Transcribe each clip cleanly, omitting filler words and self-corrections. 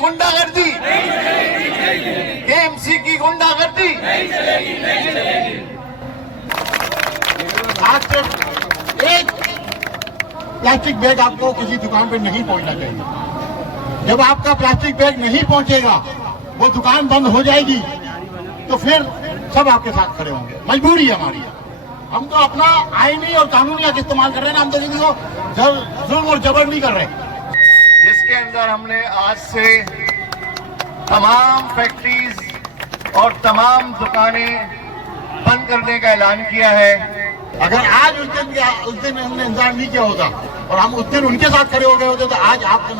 गुंडागर्दी, केएमसी की गुंडागर्दी आज सिर्फ एक प्लास्टिक बैग आपको किसी दुकान पे नहीं पहुंचना चाहिए। जब आपका प्लास्टिक बैग नहीं पहुंचेगा, वो दुकान बंद हो जाएगी, तो फिर सब आपके साथ खड़े होंगे। मजबूरी है हमारी। हम तो अपना आईनी और कानूनी हक इस्तेमाल कर रहे हैं ना, हम तो किसी को जुल्म और जबर नहीं कर रहे। जिसके अंदर हमने आज से तमाम फैक्ट्रीज और तमाम दुकानें बंद करने का ऐलान किया है। अगर आज उस दिन हमने इंतजार नहीं किया होता और हम उस दिन उनके साथ खड़े हो गए होते, तो आज आपका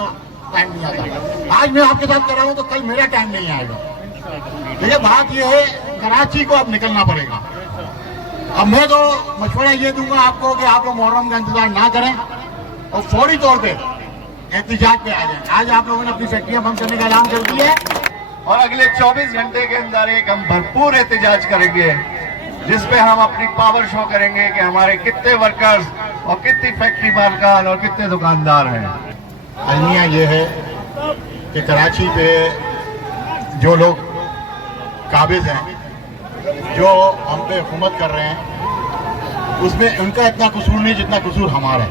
टाइम नहीं आता। आज मैं आपके साथ कर रहा हूं तो कल मेरा टाइम नहीं आएगा। देखिए, बात यह है, कराची को अब निकलना पड़ेगा। अब मैं तो मशवरा ये दूंगा आपको कि आप लोग मुहर्रम का इंतजार ना करें और फौरी तौर पे एहतिजाज पे आ जाएं। आज आप लोगों ने अपनी फैक्ट्रियां बंद करने का ऐलान कर दिया है और अगले 24 घंटे के अंदर एक हम भरपूर एहतिजाज करेंगे, जिसपे हम अपनी पावर शो करेंगे कि हमारे कितने वर्कर्स और कितनी फैक्ट्री मालकान और कितने दुकानदार हैं। अलमिया ये है कि कराची पे जो लोग काबिज हैं, जो हम पे हुकूमत कर रहे हैं, उसमें उनका इतना कसूर नहीं जितना कसूर हमारा है।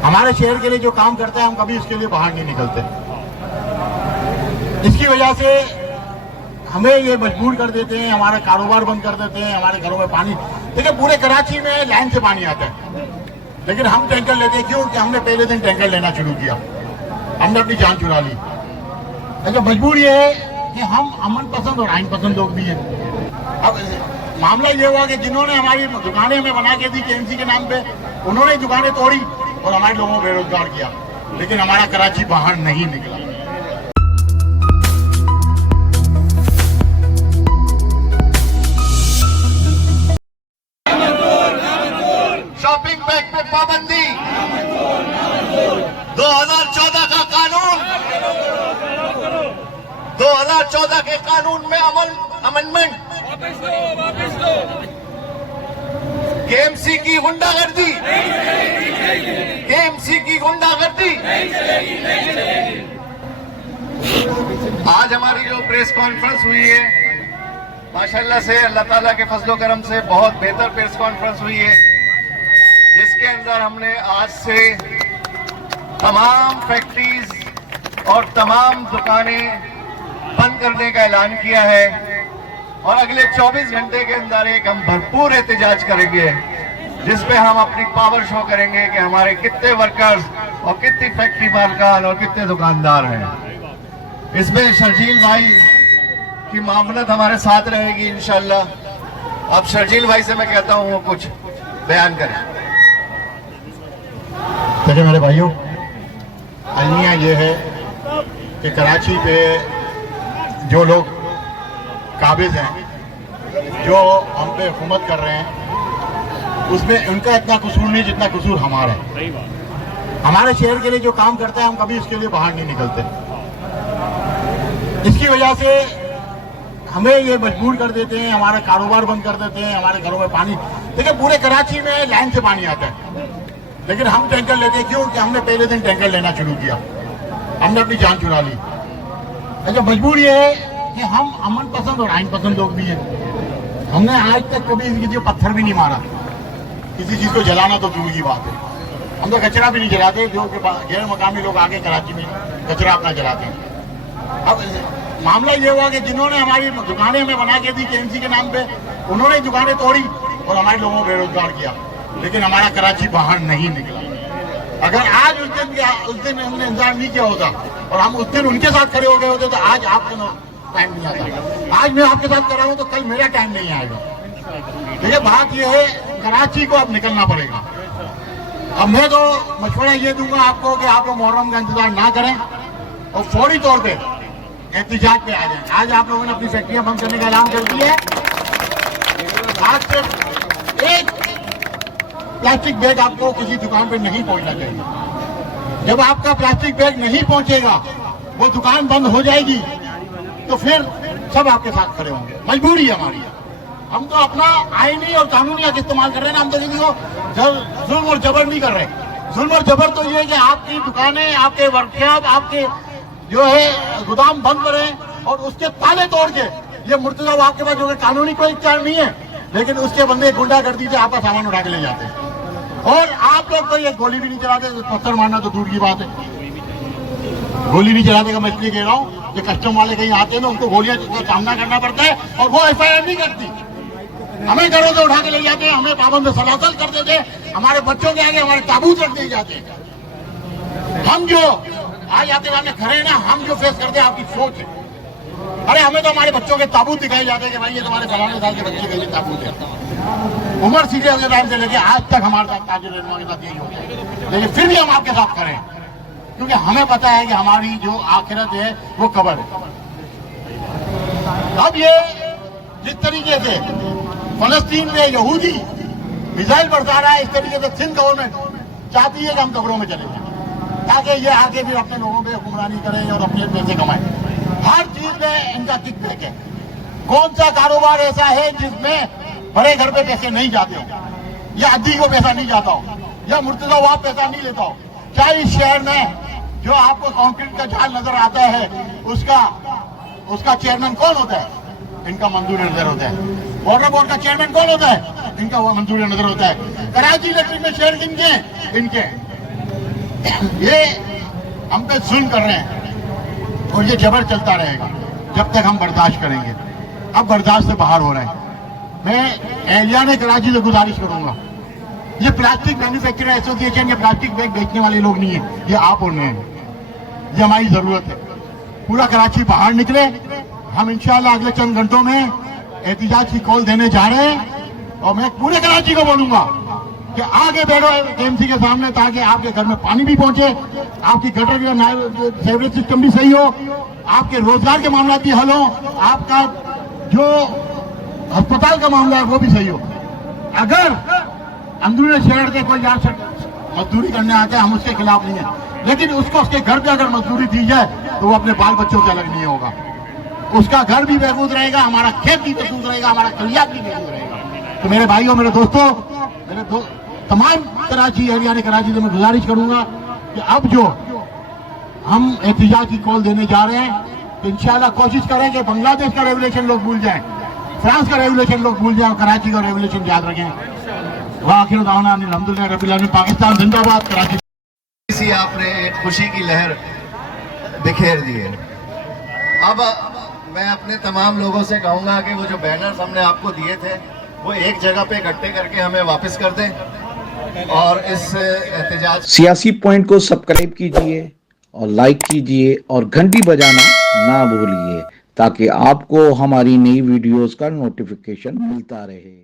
हमारे शहर के लिए जो काम करता है, हम कभी इसके लिए बाहर नहीं निकलते। इसकी वजह से हमें ये मजबूर कर देते हैं, हमारे कारोबार बंद कर देते हैं, हमारे घरों में पानी। देखिए, पूरे कराची में लाइन से पानी आता है, लेकिन हम टैंकर लेते हैं। क्यों? कि हमने पहले दिन टैंकर लेना शुरू किया, हमने अपनी जान चुरा ली। अच्छा, मजबूर ये है कि हम अमन पसंद और आइन पसंद लोग भी हैं। अब मामला ये हुआ कि जिन्होंने हमारी दुकानें हमें बना के दी केएमसी के नाम पे, उन्होंने दुकानें तोड़ी और हमारे लोगों को बेरोजगार किया, लेकिन हमारा कराची बाहर नहीं निकला। शॉपिंग बैग पे पाबंदी, 2014 का कानून, 2014 के कानून में अमेंडमेंट, केएमसी की गुंडागर्दी, केएमसी की गुंडागर्दी। आज हमारी जो प्रेस कॉन्फ्रेंस हुई है, माशाल्लाह से अल्लाह ताला के फजलो करम से बहुत बेहतर प्रेस कॉन्फ्रेंस हुई है, जिसके अंदर हमने आज से तमाम फैक्ट्रीज और तमाम दुकानें बंद करने का ऐलान किया है और अगले 24 घंटे के अंदर एक हम भरपूर एहतिजाज करेंगे, जिसपे हम अपनी पावर शो करेंगे कि हमारे कितने वर्कर्स और कितनी फैक्ट्री मालकान और कितने दुकानदार हैं। इसमें शर्जील भाई की मामलत हमारे साथ रहेगी इंशाल्लाह। अब शर्जील भाई से मैं कहता हूँ वो कुछ बयान करें। देखिए मेरे भाइयों, अलमिया ये है कि कराची पे जो लोग काबिज हैं, जो हम पे हुकूमत कर रहे हैं, उसमें उनका इतना कसूर नहीं जितना कसूर हमारा है। हमारे शहर के लिए जो काम करता है, हम कभी इसके लिए बाहर नहीं निकलते। इसकी वजह से हमें ये मजबूर कर देते हैं, हमारे कारोबार बंद कर देते हैं, हमारे घरों में पानी। देखिए, पूरे कराची में लाइन से पानी आता है, लेकिन हम टैंकर लेते हैं। क्यों? कि हमने पहले दिन टैंकर लेना शुरू किया, हमने अपनी जान चुरा ली। अच्छा, मजबूर ये है कि हम अमन पसंद और आइन पसंद लोग भी हैं। हमने आज तक कभी किसी को पत्थर भी नहीं मारा, किसी चीज को जलाना तो दूर की बात है। हम तो कचरा भी नहीं जलाते, जो गैर मकामी लोग आगे कराची में कचरा अपना जलाते हैं। अब मामला ये हुआ कि जिन्होंने हमारी दुकानें हमें बना के दी केएमसी के नाम पे, उन्होंने दुकानें तोड़ी और हमारे लोगों को बेरोजगार किया, लेकिन हमारा कराची बाहर नहीं निकला। अगर आज उस दिन हमने इंतजार नहीं किया होता और हम उस दिन उनके साथ खड़े हो गए होते, तो आज आपका टाइम नहीं आता। आज मैं आपके साथ कर रहा हूं तो कल मेरा टाइम नहीं आएगा। देखिए, बात यह है, कराची को अब निकलना पड़ेगा। अब मैं तो मशवरा ये दूंगा आपको कि आप लोग मुहर्रम का इंतजार ना करें और फौरी तौर पे एहतिजाज पे आ जाएं। आज आप लोगों ने अपनी फैक्ट्रियां बंद करने का ऐलान कर दिया है। आज सिर्फ एक प्लास्टिक बैग आपको किसी दुकान पे नहीं पहुंचना चाहिए। जब आपका प्लास्टिक बैग नहीं पहुंचेगा, वो दुकान बंद हो जाएगी, तो फिर सब आपके साथ खड़े होंगे। मजबूरी है हमारी। हम तो अपना आईनी और कानूनी हक इस्तेमाल कर रहे हैं ना, हम तो किसी को जुल्म और जबर नहीं कर रहे। जुल्म और जबर तो ये है कि आपकी दुकानें, आपके वर्कशॉप, आपके जो है गोदाम बंद करें और उसके ताले तोड़ के, ये मुर्तजा वहाब के पास जो है कानूनी कोई इख्तियार नहीं है, लेकिन उसके बंदे गुंडागर्दी से आपका सामान उठा के ले जाते हैं। और आप लोग तो ये गोली भी नहीं चलाते, पत्थर मारना तो दूर की बात है, गोली नहीं चलाते का मैं इसलिए कह रहा हूँ कि कस्टम वाले कहीं आते हैं ना, उनको गोलियां का सामना करना पड़ता है और वो FIR नहीं करती। हमें घरों से उठा के ले जाते हैं, हमें पाबंद सलासल कर देते हैं, हमारे बच्चों के आगे हमारे ताबूत रख दिए जाते हैं। हम जो आज आते जाते खड़े हैं ना, हम जो फेस करते हैं आपकी सोच है। अरे हमें तो हमारे बच्चों के ताबूत दिखाए जाते हैं कि भाई ये तुम्हारे फलाने साल के बच्चे के लिए ताबूत है। उमर सीरियस के टाइम से लेके आज तक हमारे साथ ताजुर रहनुमा के साथ यही होता है, लेकिन फिर भी हम आपके साथ खड़े हैं क्योंकि हमें पता है कि हमारी जो आखिरत है वो कब्र है। अब ये जिस तरीके से फलस्तीन में यहूदी मिसाइल बरसा रहा है, इस तरीके से सिंध गवर्नमेंट चाहती है कि हम कब्रों में चले जाएं ताकि ये आगे भी अपने लोगों पे हुक्मरानी करें और अपने पैसे कमाएं। हर चीज में इनका किक बैक है। कौन सा कारोबार ऐसा है जिसमें बड़े घर पे पैसे नहीं जाते हो, या अद्दी को पैसा नहीं जाता हो, या मुर्तजा वहाब पैसा नहीं लेता हो? क्या इस शहर में जो आपको कंक्रीट का जाल नजर आता है उसका चेयरमैन कौन होता है? इनका मंजूर नजर होता है। वाटर बोर्ड का चेयरमैन कौन होता है? इनका वो मंजूर नजर होता है। कराची इलेक्ट्रिक में शेयर इनके ये हम पे जुल्म कर रहे हैं और ये जबर चलता रहेगा जब तक हम बर्दाश्त करेंगे। अब बर्दाश्त से बाहर हो रहा है। मैं एहलियाने कराची से गुजारिश करूंगा, ये प्लास्टिक मैन्युफैक्चरर एसोसिएशन या प्लास्टिक बैग बेचने वाले लोग नहीं है, ये आप और मैं, ये हमारी जरूरत है। पूरा कराची बाहर निकले। हम इंशाल्लाह अगले चंद घंटों में एहतिजाज की कॉल देने जा रहे हैं और मैं पूरे कराची को बोलूंगा कि आगे बैठो KMC के सामने ताकि आपके घर में पानी भी पहुंचे, आपकी गटर या सेवरेज सिस्टम भी सही हो, आपके रोजगार के मामला भी हल हो, आपका जो अस्पताल का मामला है वो भी सही हो। अगर अंदरूनी शहर के कोई यहाँ मजदूरी करने आता है, हम उसके खिलाफ नहीं है, लेकिन उसको उसके घर पे अगर मजदूरी दी जाए तो वो अपने बाल बच्चों से अलग नहीं होगा, उसका घर भी महफूज रहेगा, हमारा खेत भी महफूज रहेगा, हमारा कलियात भी महफूज रहेगा। तो मेरे भाइयों, मेरे दोस्तों, तमाम कराची एहलियाने कराची से मैं गुजारिश करूंगा कि अब जो हम एहतिजाज की कॉल देने जा रहे हैं, इंशाल्लाह कोशिश करें कि बांग्लादेश का रेगुलेशन लोग भूल जाएं, फ्रांस का रेगुलेशन लोग भूल जाएं, कराची का रेगुलेशन याद रखें। वाखिर दावना अल्हम्दुलिल्लाह रब्बिल आलमीन। पाकिस्तान जिंदाबाद। कराची इसी आपने एक खुशी की लहर बिखेर दी है। अब मैं अपने तमाम लोगों से कहूंगा कि वो जो बैनर्स हमने आपको दिए थे वो एक जगह पे इकट्ठे करके हमें वापस कर दें और इस एहतजाज सियासी पॉइंट को सब्सक्राइब कीजिए और लाइक कीजिए और घंटी बजाना ना भूलिए ताकि आपको हमारी नई वीडियोस का नोटिफिकेशन मिलता रहे।